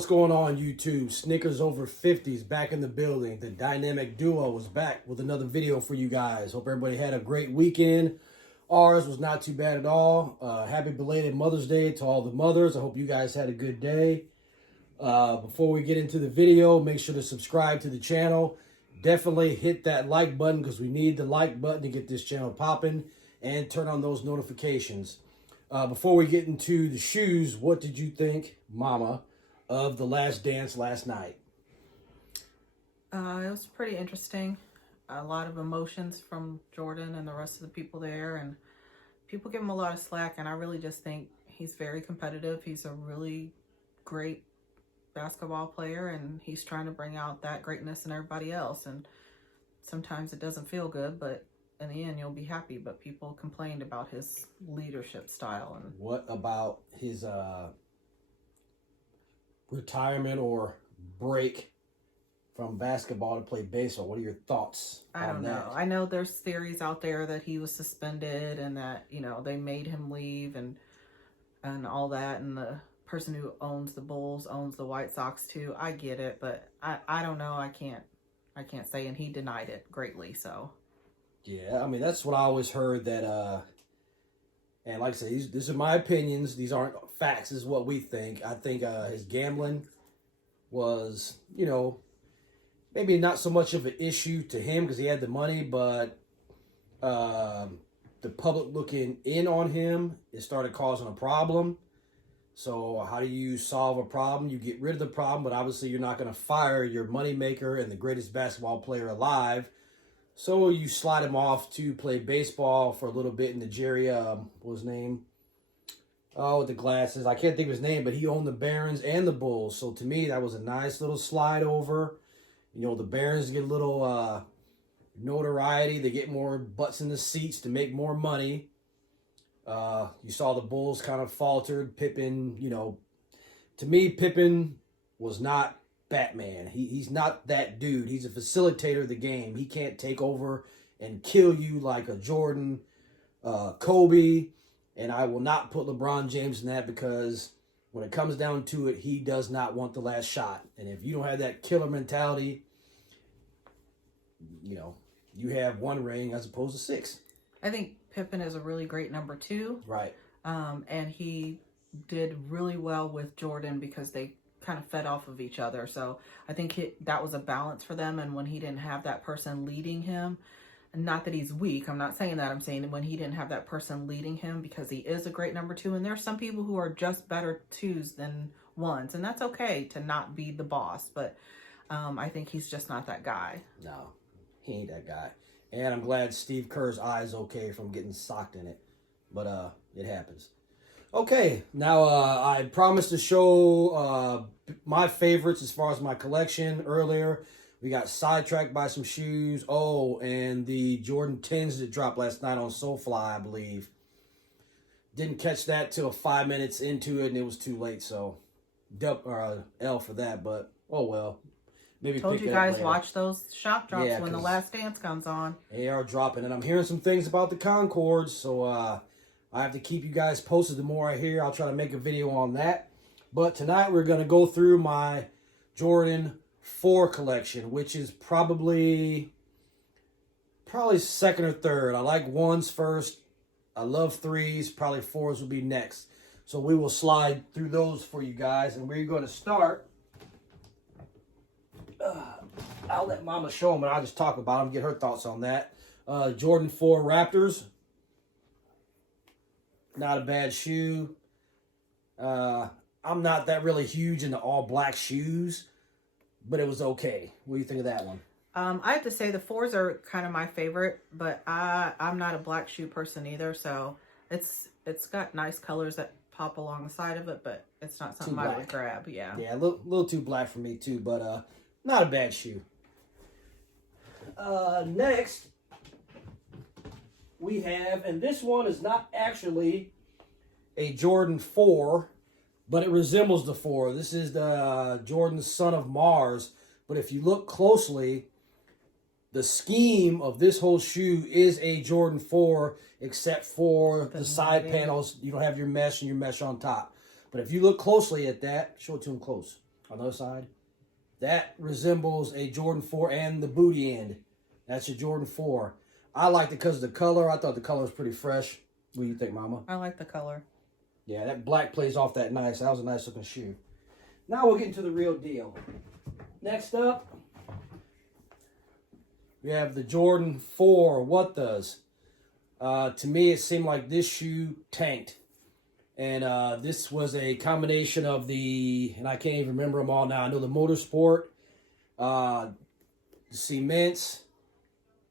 What's going on, YouTube? Snickers over 50s back in the building. The dynamic duo is back with another video for you guys. Hope everybody had a great weekend. Ours was not too bad at all. Happy belated Mother's Day to all the mothers. I hope you guys had a good day. Before we get into the video, make sure to subscribe to the channel. Definitely hit that like button because we need the like button to get this channel popping, and turn on those notifications. Before we get into the shoes, what did you think, Mama, of The Last Dance last night? It was pretty interesting. A lot of emotions from Jordan and the rest of the people there, and people give him a lot of slack, and I really just think he's very competitive. He's a really great basketball player, and he's trying to bring out that greatness in everybody else, and sometimes it doesn't feel good, but in the end you'll be happy. But people complained about his leadership style. And what about his retirement or break from basketball to play baseball? What are your thoughts on that? I don't know. I know there's theories out there that he was suspended and that, you know, they made him leave and all that, and the person who owns the Bulls owns the White Sox too. I get it, but I don't know. I can't say, and he denied it greatly, so. Yeah, I mean, that's what I always heard, that and like I said, these are my opinions. These aren't facts. This is what we think. I think his gambling was, you know, maybe not so much of an issue to him because he had the money, but the public looking in on him, it started causing a problem. So how do you solve a problem? You get rid of the problem, but obviously you're not going to fire your moneymaker and the greatest basketball player alive. So you slide him off to play baseball for a little bit in the Jerry, what was his name? Oh, with the glasses. I can't think of his name, but he owned the Barons and the Bulls. So to me, that was a nice little slide over. You know, the Barons get a little notoriety. They get more butts in the seats to make more money. You saw the Bulls kind of faltered. Pippen, you know, to me, Pippen was not Batman. He's not that dude. He's a facilitator of the game. He can't take over and kill you like a Jordan, Kobe, and I will not put LeBron James in that, because when it comes down to it, he does not want the last shot. And if you don't have that killer mentality, you know, you have one ring as opposed to six. I think Pippen is a really great number two. Right. And he did really well with Jordan because they kind of fed off of each other. So I think that was a balance for them. And when he didn't have that person leading him, not that he's weak, I'm not saying that, I'm saying when he didn't have that person leading him, because he is a great number two. And there's some people who are just better twos than ones, and that's okay to not be the boss. But I think he's just not that guy. No, he ain't that guy. And I'm glad Steve Kerr's eye is okay from getting socked in it. But it happens. Okay, now I promised to show my favorites as far as my collection earlier. We got sidetracked by some shoes. Oh, and the Jordan 10s that dropped last night on Soulfly, I believe. Didn't catch that till 5 minutes into it, and it was too late. So, L for that. But, oh well. Maybe told pick you it up guys later. watch those shop drops, Yeah, when The Last Dance comes on. They are dropping, and I'm hearing some things about the Concords, so I have to keep you guys posted. The more I hear, I'll try to make a video on that. But tonight we're going to go through my Jordan 4 collection, which is probably second or third. I like ones first. I love threes. Probably fours will be next. So we will slide through those for you guys, and we're going to start. I'll let Mama show them, and I'll just talk about them, get her thoughts on that. Jordan 4 Raptors. Not a bad shoe. I'm not that really huge into all black shoes, but it was okay. What do you think of that one? I have to say the fours are kind of my favorite, but I'm not a black shoe person either, so it's got nice colors that pop along the side of it, but it's not something I would grab. Yeah. Yeah, a little too black for me too, but not a bad shoe. Next, we have, and this one is not actually a Jordan 4, but it resembles the 4. This is the Jordan Son of Mars, but if you look closely, the scheme of this whole shoe is a Jordan 4, except for the side panels. You don't have your mesh and your mesh on top. But if you look closely at that, show it to him close. on the other side. That resembles a Jordan 4 and the booty end. That's your Jordan 4. I liked it because of the color. I thought the color was pretty fresh. What do you think, Mama? I like the color. Yeah, that black plays off that nice. That was a nice looking shoe. Now we'll get into the real deal. Next up, we have the Jordan 4 What Does. To me, it seemed like this shoe tanked. And this was a combination of the, and I can't even remember them all now. I know the Motorsport, the Cements,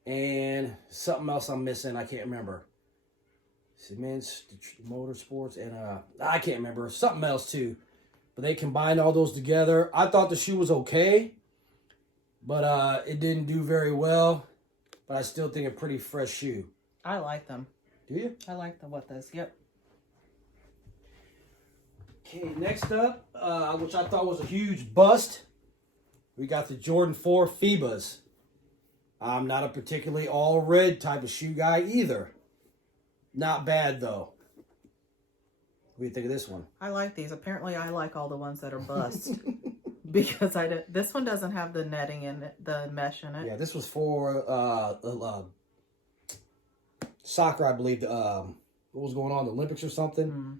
and something else I'm missing. I can't remember. Cements, the Motorsports, and I can't remember. Something else too. But they combined all those together. I thought the shoe was okay, but it didn't do very well. But I still think a pretty fresh shoe. I like them. Do you? I like the What Does. Yep. Okay, next up, which I thought was a huge bust, we got the Jordan 4 FIBAs. I'm not a particularly all red type of shoe guy either. Not bad though. What do you think of this one? I like these. Apparently, I like all the ones that are bust because this one doesn't have the netting in it, the mesh in it. Yeah, this was for soccer, I believe. What was going on? The Olympics or something? Mm.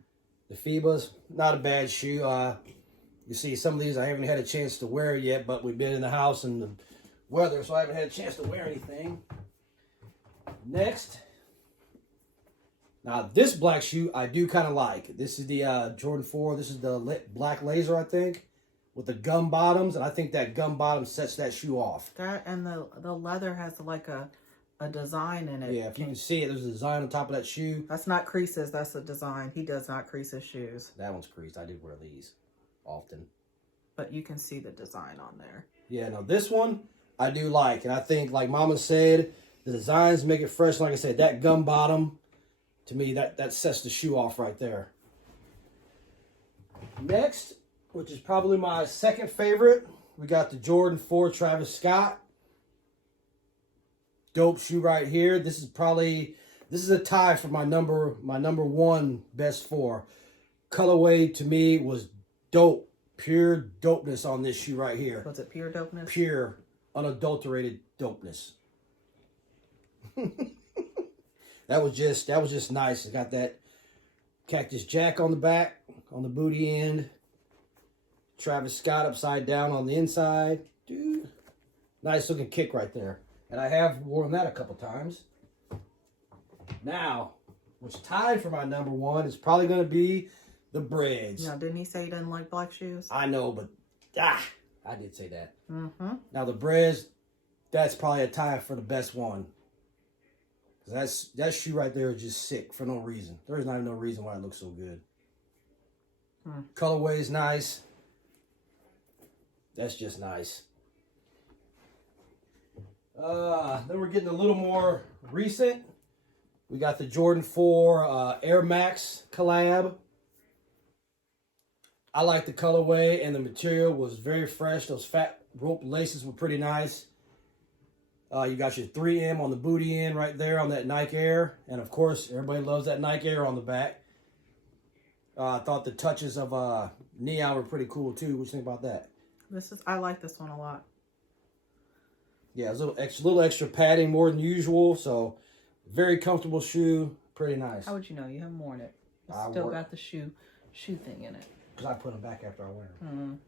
The FIBAs, not a bad shoe. You see, some of these I haven't had a chance to wear yet, but we've been in the house and the weather, so I haven't had a chance to wear anything. Next. Now, this black shoe I do kind of like. This is the Jordan 4. This is the black laser, I think, with the gum bottoms, and I think that gum bottom sets that shoe off. That and the leather has like a design in it. Yeah, if you can see it, there's a design on top of that shoe. That's not creases. That's a design. He does not crease his shoes. That one's creased. I did wear these often. But you can see the design on there. Yeah, now this one I do like. And I think, like Mama said, the designs make it fresh. Like I said, that gum bottom, to me, that sets the shoe off right there. Next, which is probably my second favorite, we got the Jordan 4 Travis Scott. Dope shoe right here. This is a tie for my number one best 4. Colorway to me was dope. Pure dopeness on this shoe right here. Was it pure dopeness? Pure, unadulterated dopeness. That was just nice. It got that Cactus Jack on the back, on the booty end. Travis Scott upside down on the inside. Dude, nice looking kick right there. And I have worn that a couple times. Now, what's tied for my number one is probably going to be the Breads. No, didn't he say he doesn't like black shoes? I know, but I did say that. Mm-hmm. Now, the Breads, that's probably a tie for the best one. That shoe right there is just sick for no reason. There's not no reason why it looks so good. Colorway is nice. That's just nice. Then we're getting a little more recent. We got the Jordan 4 Air Max collab. I like the colorway and the material was very fresh. Those fat rope laces were pretty nice. You got your 3M on the booty end right there on that Nike Air. And of course, everybody loves that Nike Air on the back. I thought the touches of Neon were pretty cool too. What you think about that? I like this one a lot. Yeah, a little extra padding more than usual. So, very comfortable shoe. Pretty nice. How would you know? You haven't worn it. It's still got the shoe thing in it. Because I put them back after I wear them.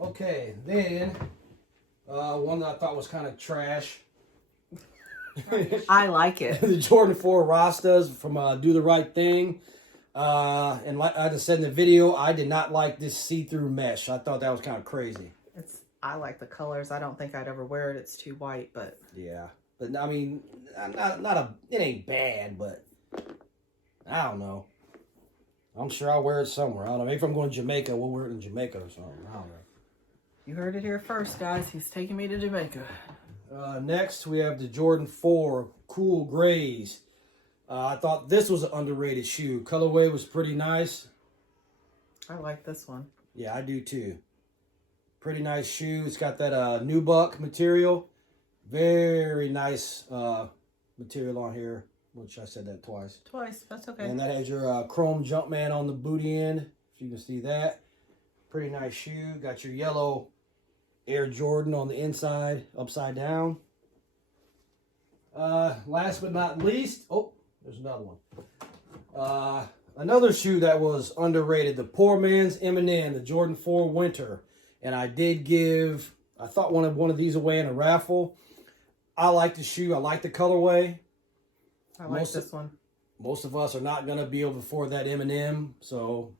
Mm-hmm. Okay, then one that I thought was kind of trash. I like it. The Jordan 4 Rastas from Do the Right Thing. And like I just said in the video, I did not like this see-through mesh. I thought that was kind of crazy. I like the colors. I don't think I'd ever wear it. It's too white, but yeah. But I mean, it ain't bad, but I don't know. I'm sure I'll wear it somewhere. I don't know. Maybe if I'm going to Jamaica, we'll wear it in Jamaica or something. I don't know. You heard it here first, guys. He's taking me to Jamaica. Next, we have the Jordan 4 Cool Grays. I thought this was an underrated shoe. Colorway was pretty nice. I like this one. Yeah, I do too. Pretty nice shoe. It's got that nubuck material. Very nice material on here. Which I said that twice. Twice. That's okay. And that has your chrome Jumpman on the booty end. If you can see that. Pretty nice shoe. Got your yellow Air Jordan on the inside, upside down. Last but not least, oh, there's another one. Another shoe that was underrated, the poor man's M&M, the Jordan 4 Winter. And I did give, I thought one of these away in a raffle. I like the shoe. I like the colorway. I like this one. Most of us are not going to be able to afford that M&M, so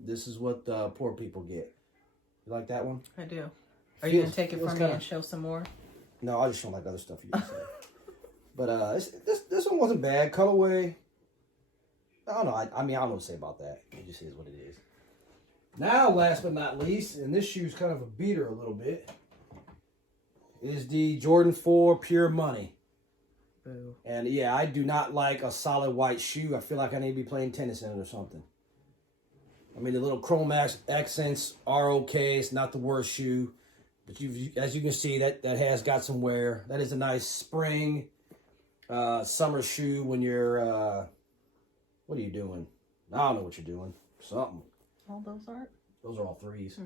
this is what poor people get. You like that one? I do. Are you going to take it from me and show some more? No, I just don't like other stuff you say. But this one wasn't bad. Colorway, I don't know. I mean, I don't know what to say about that. It just is what it is. Now, last but not least, and this shoe's kind of a beater a little bit, is the Jordan 4 Pure Money. Boo. And yeah, I do not like a solid white shoe. I feel like I need to be playing tennis in it or something. I mean, the little chrome accents are okay. It's not the worst shoe. But as you can see, that has got some wear. That is a nice spring, summer shoe when you're, what are you doing? I don't know what you're doing. Something. All those aren't? Those are all threes.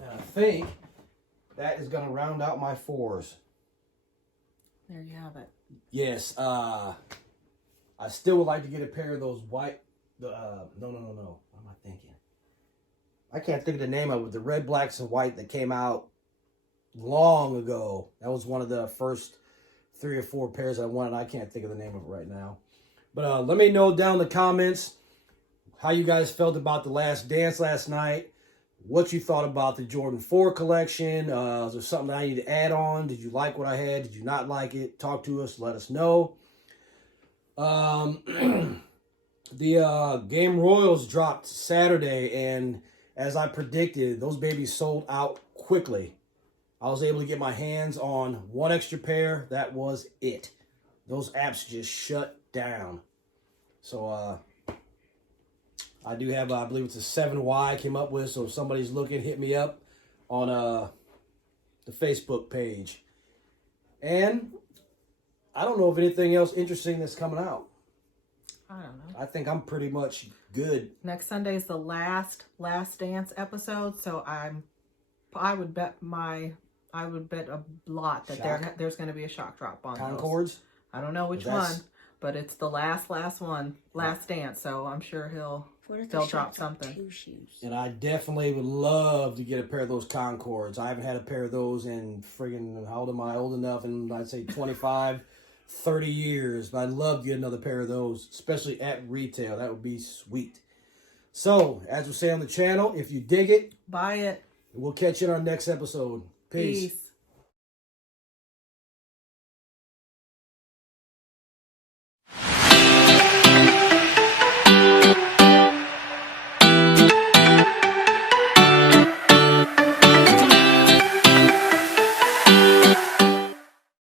And I think that is going to round out my fours. There you have it. Yes. I still would like to get a pair of those white, no. What am I thinking? I can't think of the name of it. The red, blacks, and white that came out long ago. That was one of the first 3 or 4 pairs I wanted. I can't think of the name of it right now. But let me know down in the comments how you guys felt about The Last Dance last night. What you thought about the Jordan 4 collection. Is there something I need to add on? Did you like what I had? Did you not like it? Talk to us. Let us know. The Game Royals dropped Saturday, and as I predicted, those babies sold out quickly. I was able to get my hands on one extra pair. That was it. Those apps just shut down. So, I do have, I believe it's a 7Y I came up with. So if somebody's looking, hit me up on the Facebook page. And I don't know if anything else interesting that's coming out. I don't know. I think I'm pretty much good. Next Sunday is the last Dance episode, so I would bet a lot that there's going to be a shock drop on Concords. Those. I don't know which one, but it's the last one, Last Dance. So I'm sure they'll drop something. 2 shoes? And I definitely would love to get a pair of those Concords. I haven't had a pair of those in friggin', how old am I? Old enough, and I'd say 25, 30 years. But I'd love to get another pair of those, especially at retail. That would be sweet. So, as we say on the channel, if you dig it, buy it. we'll catch you in our next episode. Peace.